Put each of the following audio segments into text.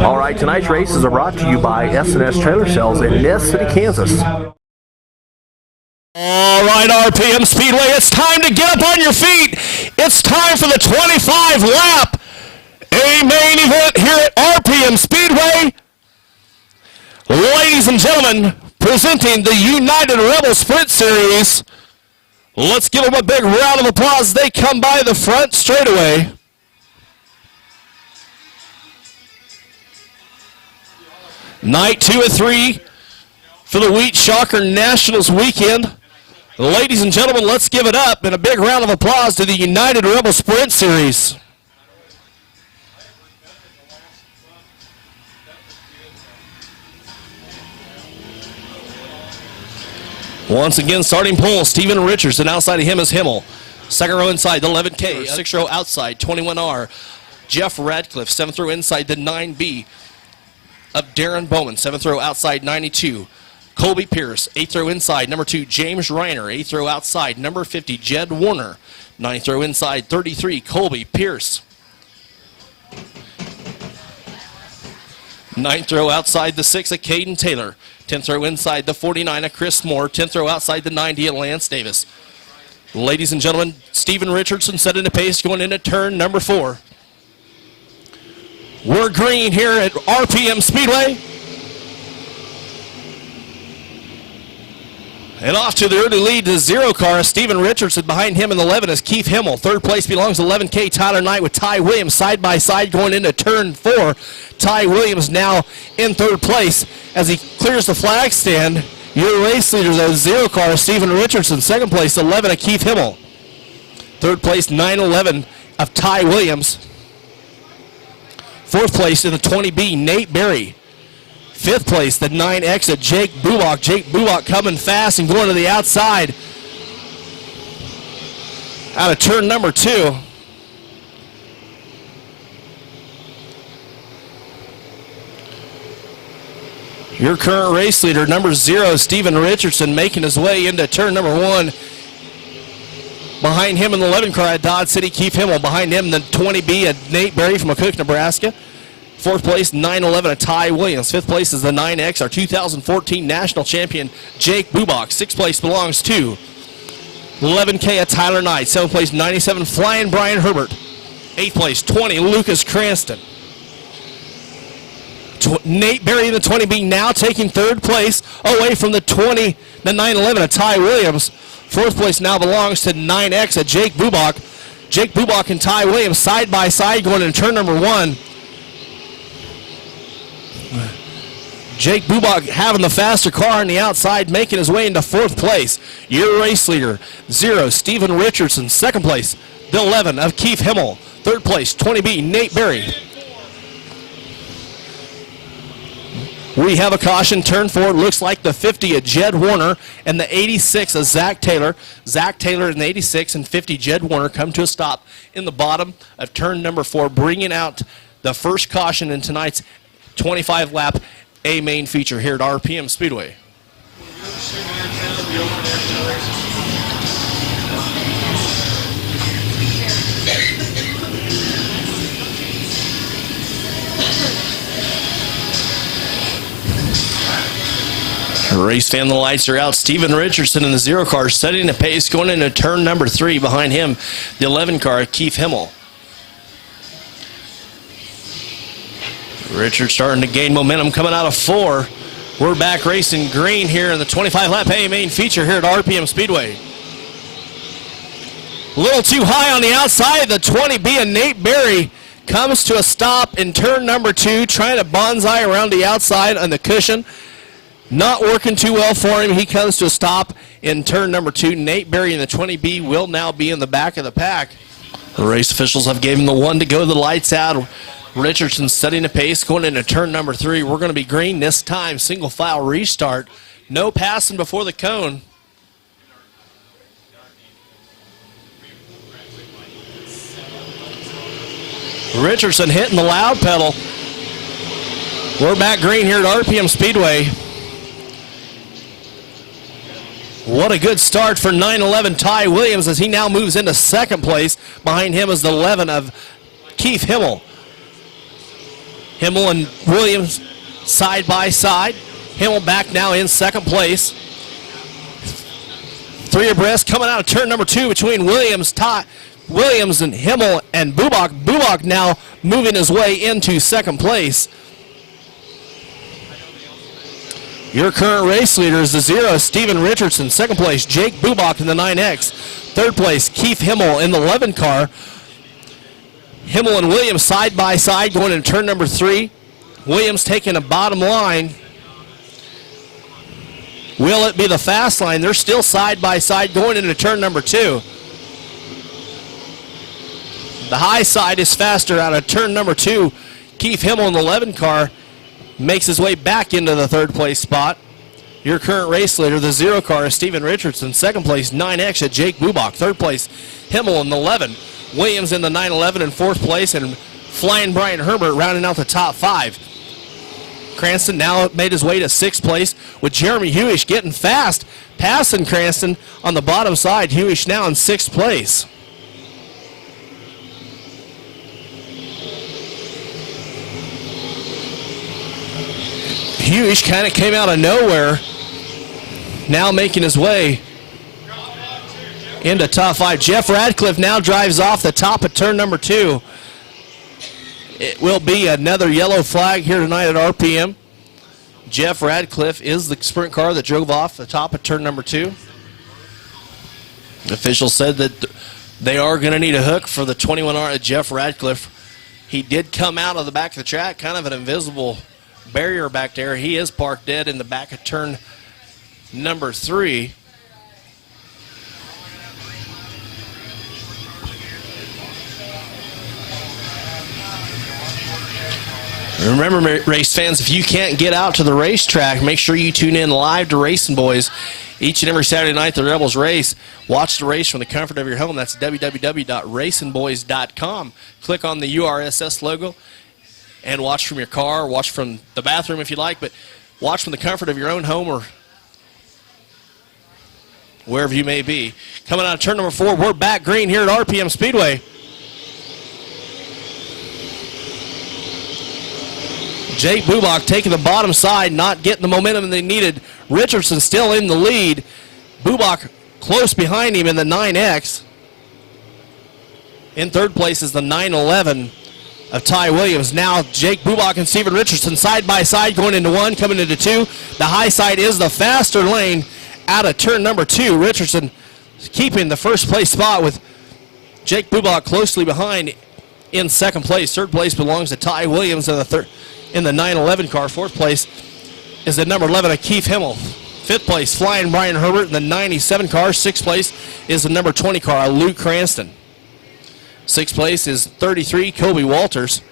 All right, tonight's races are brought to you by S&S Trailer Sales in Ness City, Kansas. All right, RPM Speedway, it's time to get up on your feet. It's time for the 25 lap, a main event here at RPM Speedway. Ladies and gentlemen, presenting the United Rebel Sprint Series. Let's give them a big round of applause as they come by the front straightaway. Night 2 of 3 for the Wheat Shocker Nationals weekend. Ladies and gentlemen, let's give it up and a big round of applause to the United Rebel Sprint Series. Once again, starting pole, Stephen Richardson. Outside of him is Himmel. Second row inside, the 11K. Sixth row outside, 21R. Jeff Radcliffe. Seventh row inside, the 9B of Darren Bowman. Seventh row outside, 92. Colby Pierce. Eighth row inside, number 2, James Reiner. Eighth row outside, number 50, Jed Warner. Ninth row inside, 33, Colby Pierce. Ninth row outside, the 6 of Caden Taylor. 10th row inside, the 49 of Chris Moore. 10th row outside, the 90 of Lance Davis. Ladies and gentlemen, Stephen Richardson setting the pace going into turn number 4. We're green here at RPM Speedway. And off to the early lead to 0 car, Stephen Richardson. Behind him in the 11 is Keith Himmel. Third place belongs to 11K Tyler Knight with Ty Williams side by side going into turn 4. Ty Williams now in third place as he clears the flag stand. Your race leaders of 0 car, Stephen Richardson. Second place, 11 of Keith Himmel. Third place, 9-11 of Ty Williams. Fourth place in the 20B, Nate Berry. Fifth place, the 9X of Jake Bubak. Jake Bubak coming fast and going to the outside. Out of turn number 2. Your current race leader, number 0, Stephen Richardson, making his way into turn number 1. Behind him in the 11 car at Dodge City, Keith Himmel. Behind him, the 20B of Nate Berry from McCook, Nebraska. Fourth place, 9-11 of Ty Williams. Fifth place is the 9X, our 2014 national champion, Jake Bubak. Sixth place belongs to 11K of Tyler Knight. Seventh place, 97, Flying Brian Herbert. Eighth place, 20, Lucas Cranston. Nate Berry in the 20B now taking third place away from the 20, the 9-11 of Ty Williams. Fourth place now belongs to 9X of Jake Bubak. Jake Bubak and Ty Williams side by side going into turn number 1. Jake Bubak having the faster car on the outside, making his way into fourth place. Your race leader, 0, Stephen Richardson. Second place, the 11 of Keith Himmel. Third place, 20B, Nate Berry. We have a caution, turn 4, looks like the 50 of Jed Warner and the 86 of Zach Taylor. Zach Taylor and the 86 and 50 Jed Warner come to a stop in the bottom of turn number 4, bringing out the first caution in tonight's 25 lap A main feature here at RPM Speedway. Race fan, the lights are out. Stephen Richardson in the 0 car setting the pace going into turn number 3. Behind him, the 11 car, Keith Himmel. Richard starting to gain momentum coming out of 4. We're back racing green here in the 25 lap A main feature here at RPM Speedway. A little too high on the outside. The 20B of Nate Berry comes to a stop in turn number 2, trying to bonsai around the outside on the cushion. Not working too well for him. He comes to a stop in turn number 2. Nate Berry in the 20B will now be in the back of the pack. The race officials have given him the 1 to go. The lights out. Richardson setting the pace going into turn number 3. We're going to be green this time. Single file restart. No passing before the cone. Richardson hitting the loud pedal. We're back green here at RPM Speedway. What a good start for 9-11 Ty Williams as he now moves into second place. Behind him is the 11 of Keith Himmel. Himmel and Williams side by side. Himmel back now in second place. Three abreast coming out of turn number 2 between Williams and Himmel and Bubak. Bubak now moving his way into second place. Your current race leader is the 0, Stephen Richardson. Second place, Jake Bubak in the 9X. Third place, Keith Himmel in the 11 car. Himmel and Williams side by side going into turn number 3. Williams taking a bottom line. Will it be the fast line? They're still side by side going into turn number 2. The high side is faster out of turn number 2. Keith Himmel in the 11 car makes his way back into the third place spot. Your current race leader, the 0 car, is Stephen Richardson. Second place, 9X at Jake Bubak. Third place, Himmel in the 11. Williams in the 911 in fourth place, and Flying Brian Herbert rounding out the top 5. Cranston now made his way to 6th place with Jeremy Hewish getting fast, passing Cranston on the bottom side. Hewish now in 6th place. Hewish kind of came out of nowhere, now making his way into top 5. Jeff Radcliffe now drives off the top of turn number 2. It will be another yellow flag here tonight at RPM. Jeff Radcliffe is the sprint car that drove off the top of turn number 2. Officials said that they are going to need a hook for the 21R. Jeff Radcliffe, he did come out of the back of the track, kind of an invisible barrier back there. He is parked dead in the back of turn number 3. Remember, race fans, if you can't get out to the racetrack, make sure you tune in live to Racing Boys each and every Saturday night. The Rebels race. Watch the race from the comfort of your home. That's www.racingboys.com. Click on the URSS logo and watch from your car. Watch from the bathroom if you like, but watch from the comfort of your own home or wherever you may be. Coming out of turn number 4, we're back green here at RPM Speedway. Jake Bubak taking the bottom side, not getting the momentum they needed. Richardson still in the lead. Bubak close behind him in the 9X. In third place is the 911 of Ty Williams. Now Jake Bubak and Stephen Richardson side by side going into 1, coming into 2. The high side is the faster lane out of turn number 2. Richardson keeping the first place spot with Jake Bubak closely behind in second place. Third place belongs to Ty Williams in the 911 car. Fourth place is the number 11 of Keith Himmel. Fifth place, Flying Brian Herbert in the 97 car. Sixth place is the number 20 car, Luke Cranston. Sixth place is 33, Kobe Walters.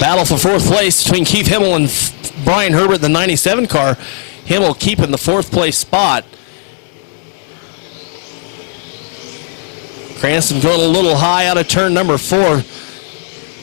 Battle for fourth place between Keith Himmel and Brian Herbert in the 97 car. Himmel keeping the fourth place spot. Cranston going a little high out of turn number 4.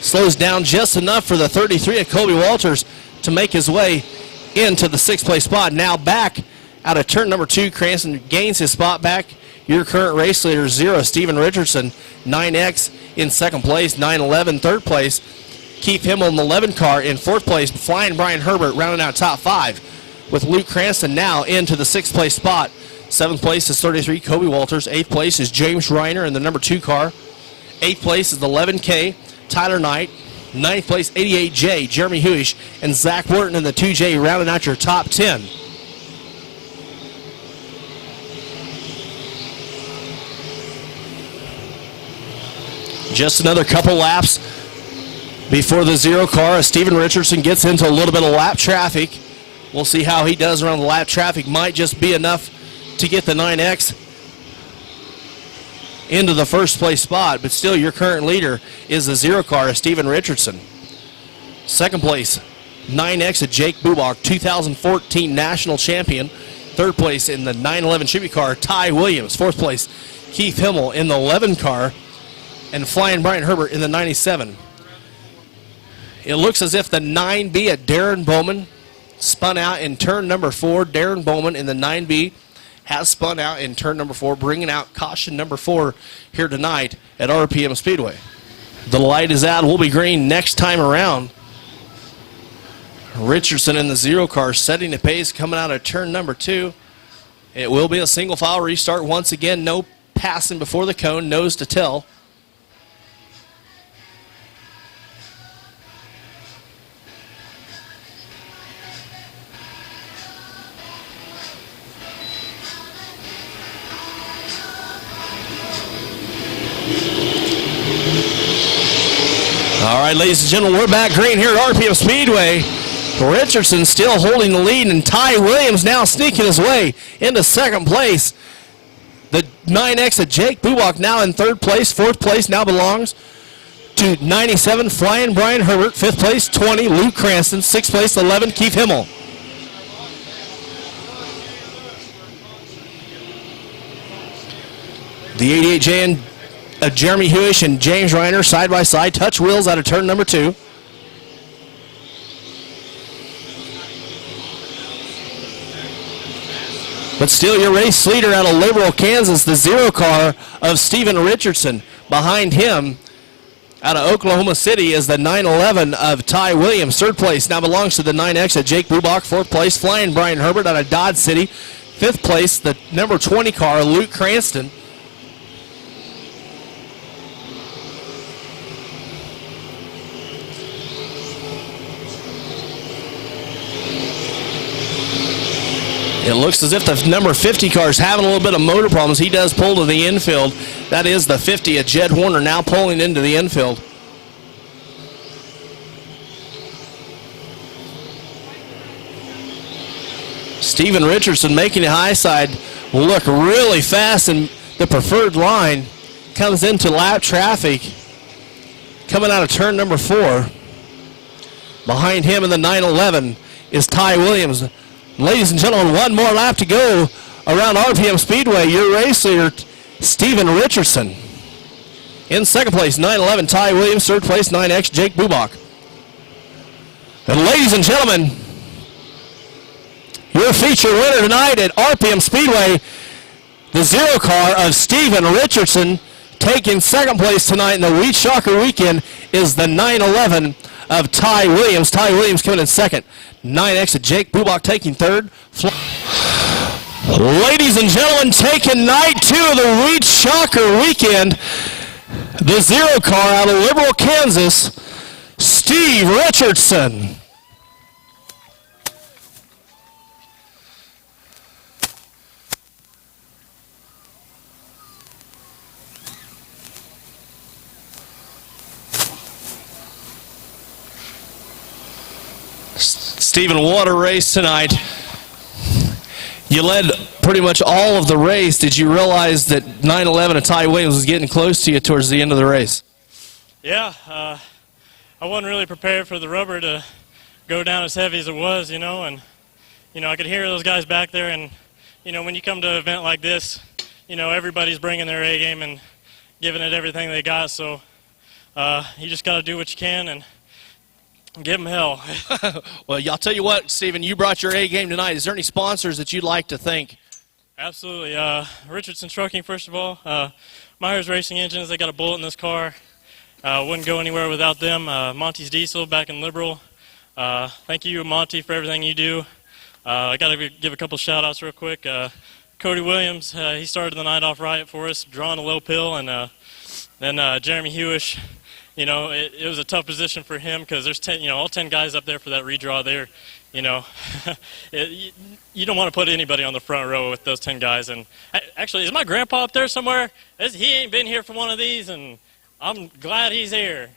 Slows down just enough for the 33 of Kobe Walters to make his way into the 6th place spot. Now back out of turn number 2, Cranston gains his spot back. Your current race leader, 0, Stephen Richardson. 9X in second place, 911 third place. Keith Himmel in the 11 car in fourth place. Flying Brian Herbert rounding out top 5. With Luke Cranston now into the 6th place spot. 7th place is 33, Kobe Walters. 8th place is James Reiner in the number 2 car. 8th place is the 11K, Tyler Knight. 9th place, 88J, Jeremy Hewish. And Zach Wharton in the 2J rounding out your top 10. Just another couple laps before the 0 car. Stephen Richardson gets into a little bit of lap traffic. We'll see how he does around the lap traffic. Might just be enough to get the 9X into the first place spot, but still your current leader is the 0 car, Stephen Richardson. Second place, 9X of Jake Bubak, 2014 national champion. Third place in the 911 tribute car, Ty Williams. Fourth place, Keith Himmel in the 11 car, and Flying Brian Herbert in the 97. It looks as if the 9B at Darren Bowman spun out in turn number 4. Darren Bowman in the 9B has spun out in turn number 4, bringing out caution number 4 here tonight at RPM Speedway. The light is out. Will be green next time around. Richardson in the 0 car setting the pace coming out of turn number 2. It will be a single file restart once again. No passing before the cone, nose to tail. All right, ladies and gentlemen, we're back green here at RPM Speedway. Richardson still holding the lead, and Ty Williams now sneaking his way into second place. The 9X of Jake Bubach now in third place. Fourth place now belongs to 97, Flying Brian Herbert. Fifth place, 20, Luke Cranston. Sixth place, 11, Keith Himmel. The 88J of Jeremy Hewish and James Reiner side by side. Touch wheels out of turn number 2. But still your race leader out of Liberal, Kansas, the 0 car of Stephen Richardson. Behind him, out of Oklahoma City, is the 911 of Ty Williams. Third place now belongs to the 9X of Jake Bubach. Fourth place, Flying Brian Herbert out of Dodge City. Fifth place, the number 20 car, Luke Cranston. It looks as if the number 50 car is having a little bit of motor problems. He does pull to the infield. That is the 50 of Jed Warner now pulling into the infield. Stephen Richardson making the high side look really fast, and the preferred line comes into lap traffic coming out of turn number 4. Behind him in the 911 is Ty Williams. Ladies and gentlemen, one more lap to go around RPM Speedway. Your race leader, Stephen Richardson. In second place, 911, Ty Williams. Third place, 9X, Jake Bubach. And ladies and gentlemen, your feature winner tonight at RPM Speedway, the 0 car of Stephen Richardson. Taking second place tonight in the Wheat Shocker Weekend is the 911 of Ty Williams. Ty Williams coming in second. 9X of Jake Bubach taking third. Ladies and gentlemen, taking night 2 of the Wheat Shocker Weekend, the 0 car out of Liberal, Kansas, Steve Richardson. Stephen, what a race tonight. You led pretty much all of the race. Did you realize that 911 of Ty Williams was getting close to you towards the end of the race? Yeah, I wasn't really prepared for the rubber to go down as heavy as it was, you know, and, you know, I could hear those guys back there, and, you know, when you come to an event like this, you know, everybody's bringing their A game and giving it everything they got, so you just got to do what you can and give them hell. Well, I'll tell you what, Stephen, you brought your A game tonight. Is there any sponsors that you'd like to thank? Absolutely. Richardson Trucking, first of all. Myers Racing Engines, they got a bullet in this car. Wouldn't go anywhere without them. Monty's Diesel back in Liberal. Thank you, Monty, for everything you do. I got to give a couple shout-outs real quick. Cody Williams, he started the night off right for us, drawing a low pill, and then Jeremy Hewish. You know, it was a tough position for him because there's 10, you know, all 10 guys up there for that redraw there. You know, you don't want to put anybody on the front row with those 10 guys. And actually, is my grandpa up there somewhere? He ain't been here for one of these, and I'm glad he's here.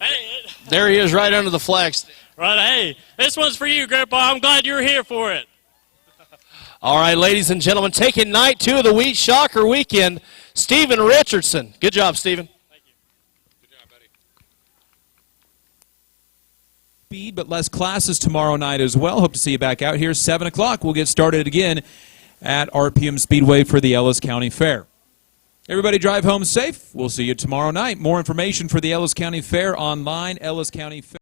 Hey, there he is, right under the flags. Right, hey, this one's for you, Grandpa. I'm glad you're here for it. All right, ladies and gentlemen, taking night 2 of the Wheat Shocker Weekend, Stephen Richardson. Good job, Stephen. Speed, but less classes tomorrow night as well. Hope to see you back out here. 7 o'clock, we'll get started again at RPM Speedway for the Ellis County Fair. Everybody drive home safe. We'll see you tomorrow night. More information for the Ellis County Fair online, Ellis County Fair.